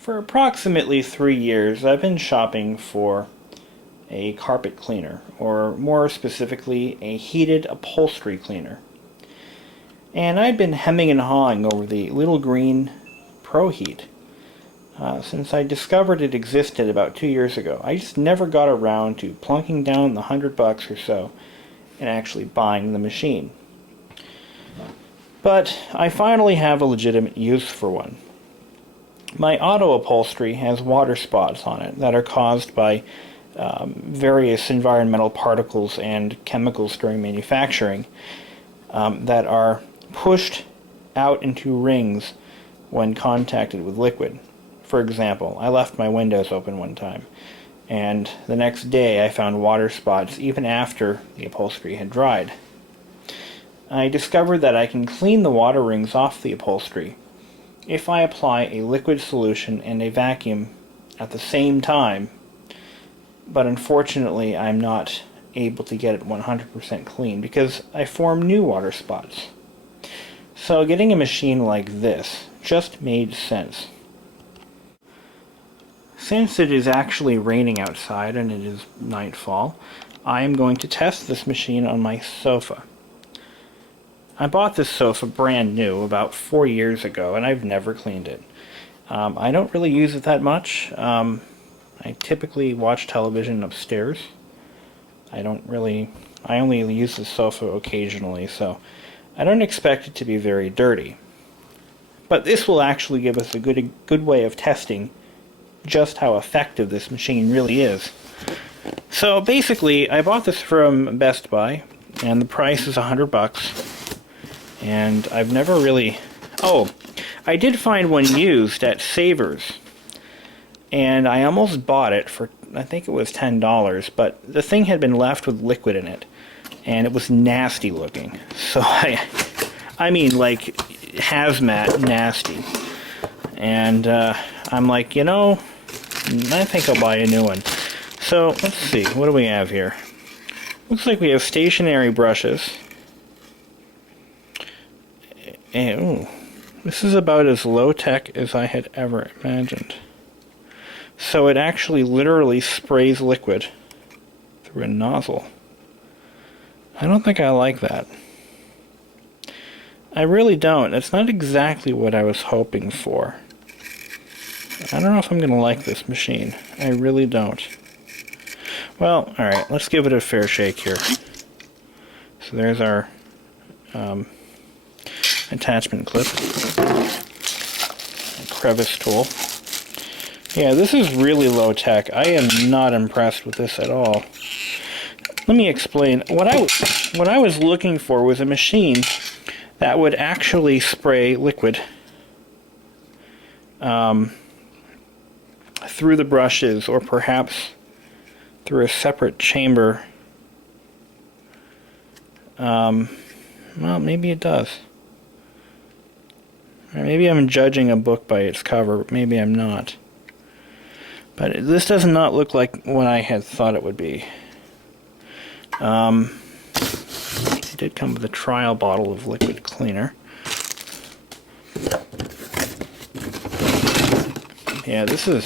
For approximately 3 years, I've been shopping for a carpet cleaner, or more specifically, a heated upholstery cleaner. And I've been hemming and hawing over the little green ProHeat since I discovered it existed about 2 years ago. I just never got around to plunking down the $100 or so and actually buying the machine. But I finally have a legitimate use for one. My auto upholstery has water spots on it that are caused by various environmental particles and chemicals during manufacturing that are pushed out into rings when contacted with liquid. For example, I left my windows open one time, and the next day I found water spots even after the upholstery had dried. I discovered that I can clean the water rings off the upholstery if I apply a liquid solution and a vacuum at the same time, but unfortunately I'm not able to get it 100% clean because I form new water spots. So getting a machine like this just made sense. Since it is actually raining outside and it is nightfall, I am going to test this machine on my sofa. I bought this sofa brand new about 4 years ago, and I've never cleaned it. I don't really use it that much. I typically watch television upstairs. I only use the sofa occasionally, so I don't expect it to be very dirty. But this will actually give us a good way of testing just how effective this machine really is. So basically, I bought this from Best Buy, and the price is $100. And I've never really... Oh, I did find one used at Savers, and I almost bought it for, I think it was $10, but the thing had been left with liquid in it, and it was nasty looking. So I mean like hazmat nasty. And I'm like, you know, I think I'll buy a new one. So let's see, what do we have here? Looks like we have stationary brushes. And, ooh, this is about as low-tech as I had ever imagined. So it actually literally sprays liquid through a nozzle. I don't think I like that. I really don't. It's not exactly what I was hoping for. I don't know if I'm going to like this machine. I really don't. Well, alright, let's give it a fair shake here. So there's our attachment clip, a crevice tool. Yeah, this is really low tech. I am not impressed with this at all. Let me explain. What I was looking for was a machine that would actually spray liquid through the brushes, or perhaps through a separate chamber. Well, maybe it does. Or maybe I'm judging a book by its cover. Maybe I'm not. But this does not look like what I had thought it would be. It did come with a trial bottle of liquid cleaner. Yeah, this is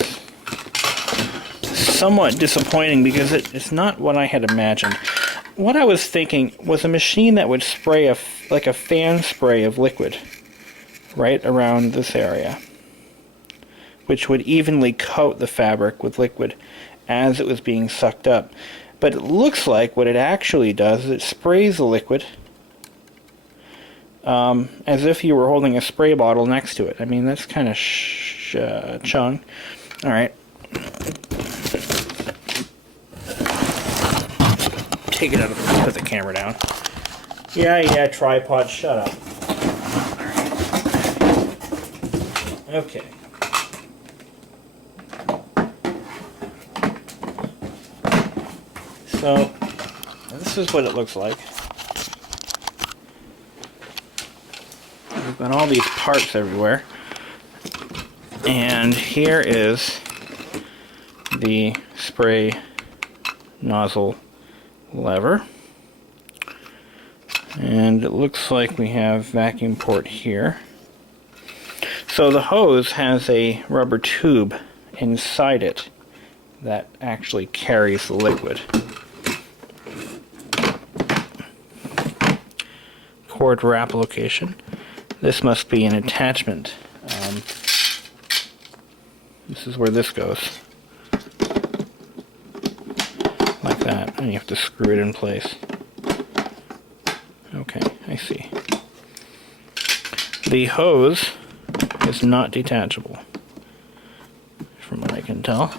somewhat disappointing because it's not what I had imagined. What I was thinking was a machine that would spray like a fan spray of liquid right around this area, which would evenly coat the fabric with liquid as it was being sucked up. But it looks like what it actually does is it sprays the liquid as if you were holding a spray bottle next to it. I mean, that's kind of chung. Alright. Take it out of put the camera down. Yeah, tripod, shut up. Okay. So, this is what it looks like. We've got all these parts everywhere. And here is the spray nozzle lever. And it looks like we have vacuum port here. So the hose has a rubber tube inside it that actually carries the liquid. Cord wrap location. This must be an attachment. This is where this goes. Like that. And you have to screw it in place. Okay, I see. The hose is not detachable, from what I can tell.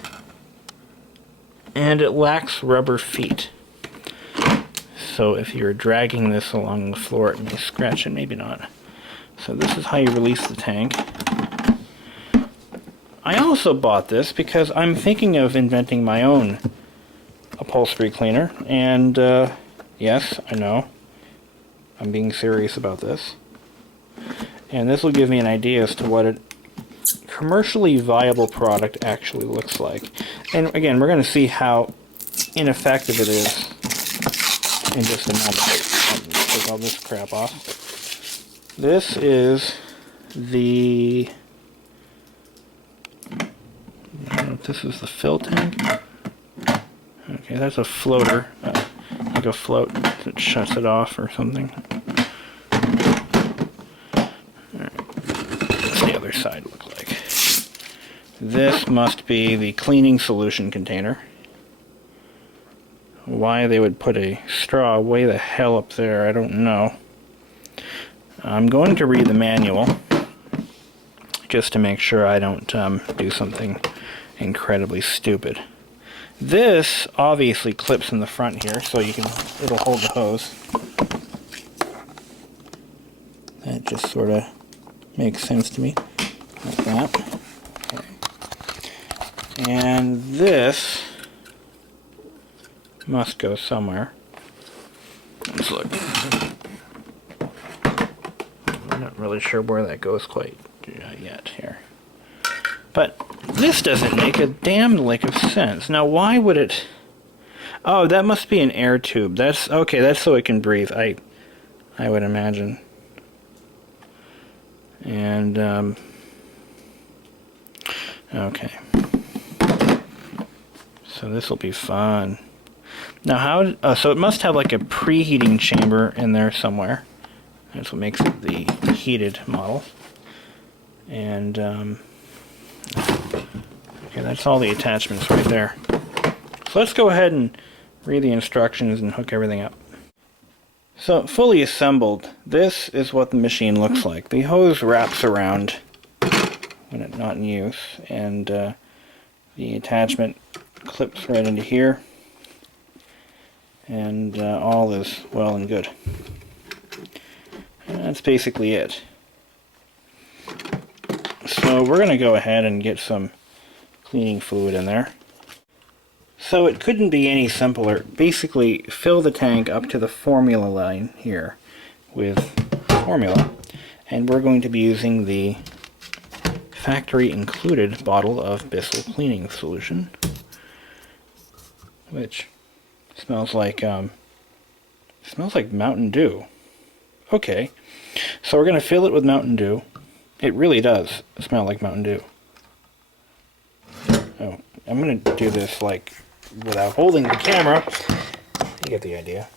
And it lacks rubber feet. So if you're dragging this along the floor, it may scratch it, maybe not. So this is how you release the tank. I also bought this because I'm thinking of inventing my own upholstery cleaner. And yes, I know, I'm being serious about this. And this will give me an idea as to what a commercially viable product actually looks like. And again, we're going to see how ineffective it is in just a moment. I'll take all this crap off. This is the... I don't know if this is the fill tank. Okay, that's a floater. Like a float that shuts it off or something. Side look like. This must be the cleaning solution container. Why they would put a straw way the hell up there, I don't know. I'm going to read the manual just to make sure I don't do something incredibly stupid. This obviously clips in the front here, so it'll hold the hose. That just sort of makes sense to me. Like that. Okay. And this must go somewhere. Let's look. I'm not really sure where that goes quite yet here. But this doesn't make a damn lick of sense. Now why would it... Oh, that must be an air tube. That's okay, that's so it can breathe, I would imagine. And okay. So this will be fun. Now how... so it must have like a preheating chamber in there somewhere. That's what makes it the heated model. And okay, that's all the attachments right there. So let's go ahead and read the instructions and hook everything up. So fully assembled, this is what the machine looks like. The hose wraps around when it's not in use, and the attachment clips right into here, and all is well and good. And that's basically it. So we're going to go ahead and get some cleaning fluid in there. So it couldn't be any simpler. Basically, fill the tank up to the formula line here with formula, and we're going to be using the factory included bottle of Bissell cleaning solution, which smells like Mountain Dew. Okay, so we're going to fill it with Mountain Dew. It really does smell like Mountain Dew. Oh, I'm going to do this like without holding the camera. You get the idea.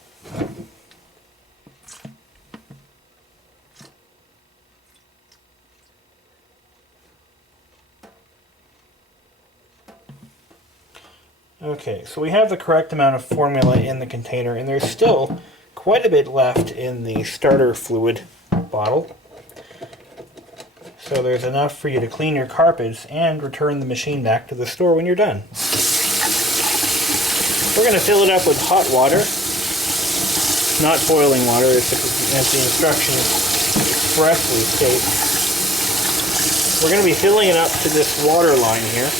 Okay, so we have the correct amount of formula in the container, and there's still quite a bit left in the starter fluid bottle. So there's enough for you to clean your carpets and return the machine back to the store when you're done. We're going to fill it up with hot water, not boiling water, as the instructions expressly state. We're going to be filling it up to this water line here.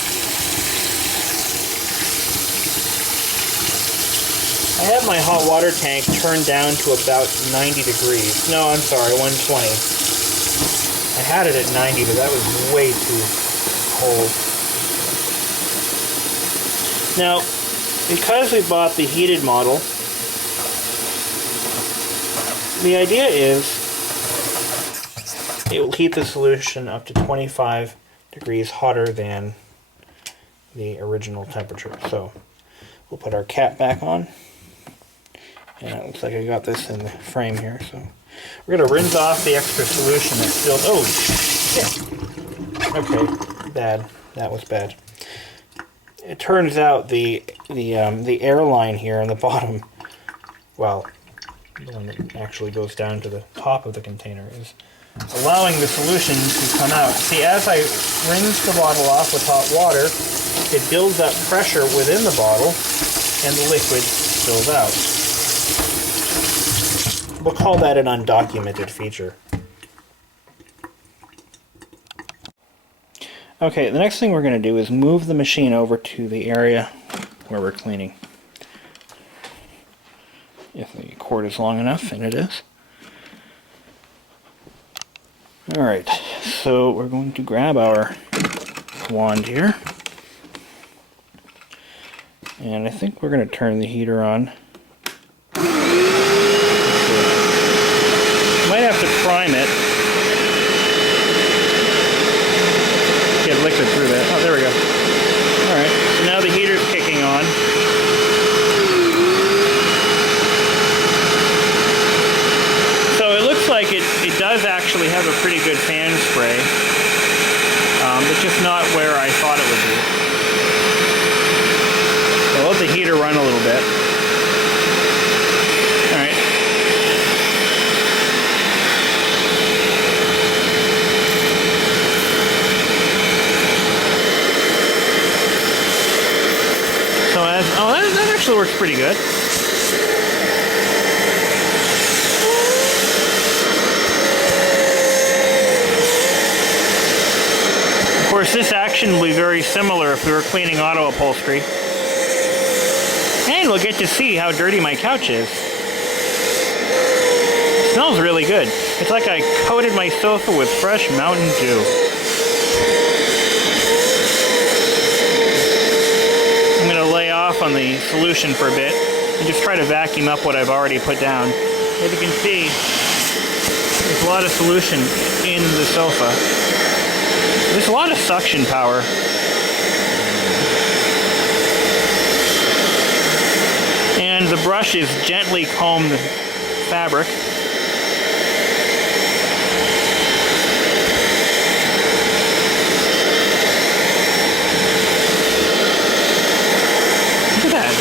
I have my hot water tank turned down to about 90 degrees. No, I'm sorry, 120. I had it at 90, but that was way too cold. Now, because we bought the heated model, the idea is it will heat the solution up to 25 degrees hotter than the original temperature. So we'll put our cap back on. And it looks like I got this in the frame here. So we're going to rinse off the extra solution that's still... Oh, shit. Okay, bad. That was bad. It turns out the air line here on the bottom, well, the one that actually goes down to the top of the container, is allowing the solution to come out. See, as I rinse the bottle off with hot water, it builds up pressure within the bottle and the liquid spills out. We'll call that an undocumented feature. Okay, the next thing we're going to do is move the machine over to the area where we're cleaning. If the cord is long enough, and it is. Alright, so we're going to grab our wand here. And I think we're going to turn the heater on. Might have to prime it. Get liquid through that. Oh, there we go. Alright, so now the heater's kicking on. So it looks like it does actually have a pretty good fan spray. It's just not where I thought it would be. So I'll let the heater run a little bit. Oh, that actually works pretty good. Of course, this action will be very similar if we were cleaning auto upholstery. And we'll get to see how dirty my couch is. It smells really good. It's like I coated my sofa with fresh Mountain Dew. On the solution for a bit and just try to vacuum up what I've already put down. As you can see, there's a lot of solution in the sofa. There's a lot of suction power. And the brushes gently comb the fabric.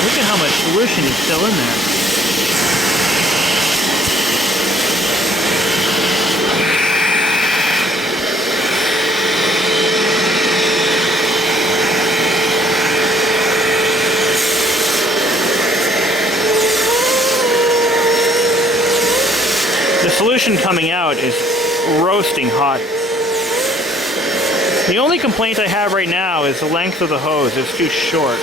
Look at how much solution is still in there. The solution coming out is roasting hot. The only complaint I have right now is the length of the hose is too short.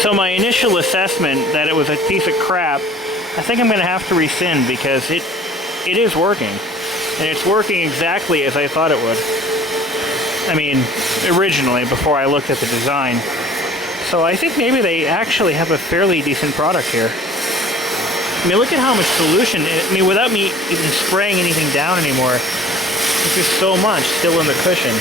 So my initial assessment that it was a piece of crap, I think I'm going to have to rescind because it is working. And it's working exactly as I thought it would. I mean, originally, before I looked at the design. So I think maybe they actually have a fairly decent product here. I mean, look at how much solution, I mean, without me even spraying anything down anymore, there's just so much still in the cushion.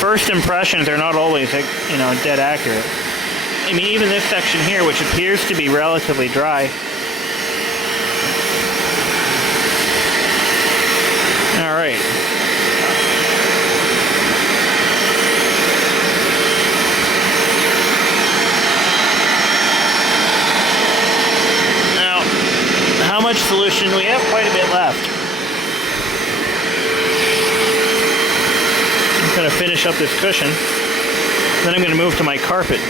First impressions are not always, you know, dead accurate. I mean, even this section here, which appears to be relatively dry. All right. Now, how much solution? We have quite a bit left. I'm going to finish up this cushion. Then I'm going to move to my carpet.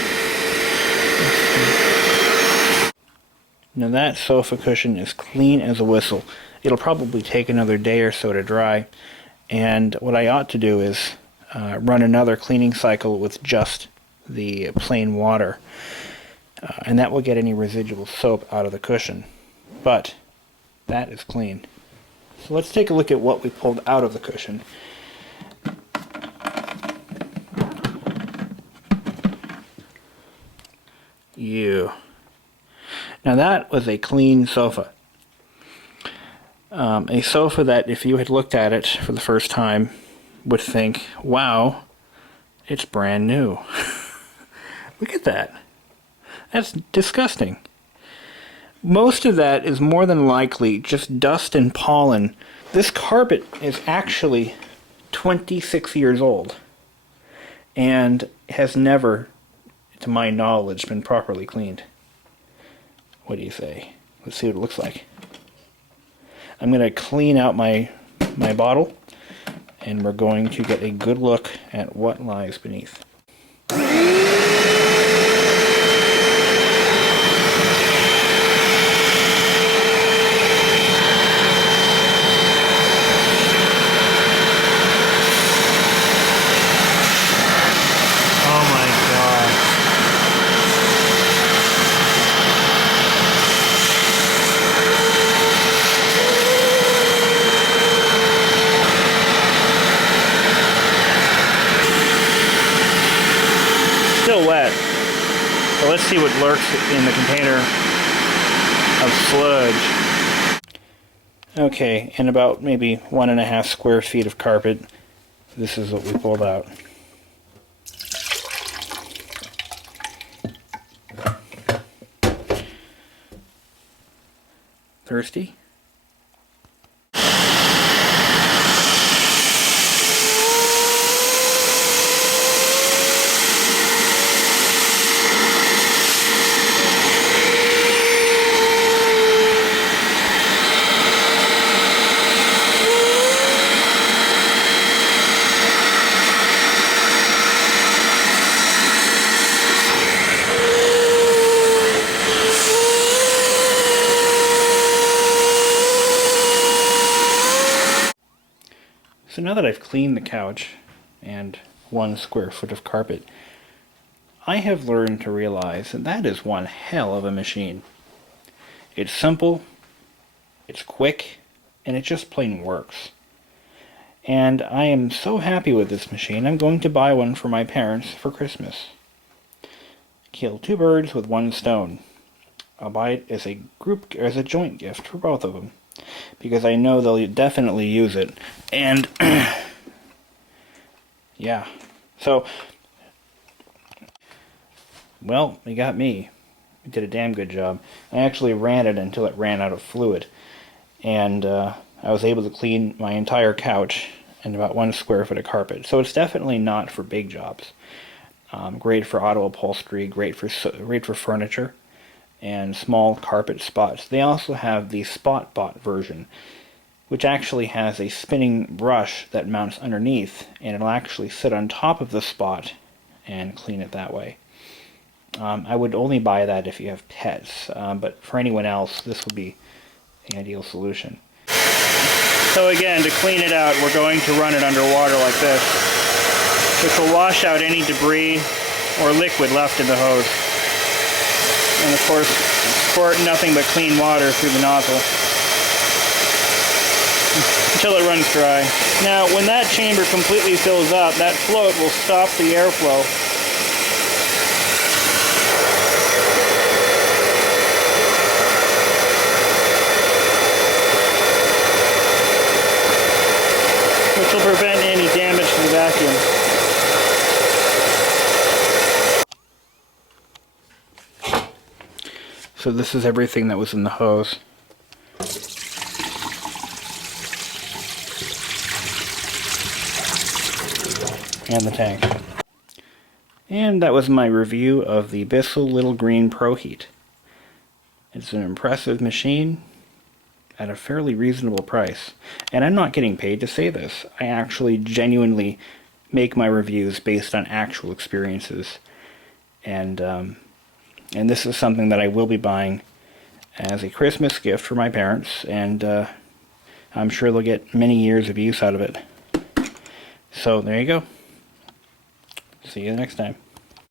Now that sofa cushion is clean as a whistle. It'll probably take another day or so to dry, and what I ought to do is run another cleaning cycle with just the plain water, and that will get any residual soap out of the cushion. But that is clean. So let's take a look at what we pulled out of the cushion. Ew. Now that was a clean sofa. A sofa that if you had looked at it for the first time would think, wow, it's brand new. Look at that. That's disgusting. Most of that is more than likely just dust and pollen. This carpet is actually 26 years old and has never, to my knowledge, been properly cleaned. What do you say? Let's see what it looks like. I'm going to clean out my bottle, and we're going to get a good look at what lies beneath. Still wet, so let's see what lurks in the container of sludge. Okay, in about maybe 1.5 square feet of carpet, this is what we pulled out. Thirsty? So now that I've cleaned the couch and 1 square foot of carpet, I have learned to realize that that is one hell of a machine. It's simple, it's quick, and it just plain works. And I am so happy with this machine, I'm going to buy one for my parents for Christmas. Kill 2 birds with 1 stone. I'll buy it as a joint gift for both of them, because I know they'll definitely use it. And yeah, so well, they got me. It did a damn good job. I actually ran it until it ran out of fluid, and I was able to clean my entire couch and about 1 square foot of carpet. So it's definitely not for big jobs. Great for auto upholstery, great for furniture and small carpet spots. They also have the Spot Bot version, which actually has a spinning brush that mounts underneath, and it'll actually sit on top of the spot and clean it that way. I would only buy that if you have pets, but for anyone else, this would be the ideal solution. So again, to clean it out, we're going to run it underwater like this, which will wash out any debris or liquid left in the hose. And of course, squirt nothing but clean water through the nozzle until it runs dry. Now, when that chamber completely fills up, that float will stop the airflow. Which will prevent any damage to the vacuum. So this is everything that was in the hose. And the tank. And that was my review of the Bissell Little Green ProHeat. It's an impressive machine at a fairly reasonable price. And I'm not getting paid to say this. I actually genuinely make my reviews based on actual experiences. And this is something that I will be buying as a Christmas gift for my parents, and I'm sure they'll get many years of use out of it. So there you go. See you next time.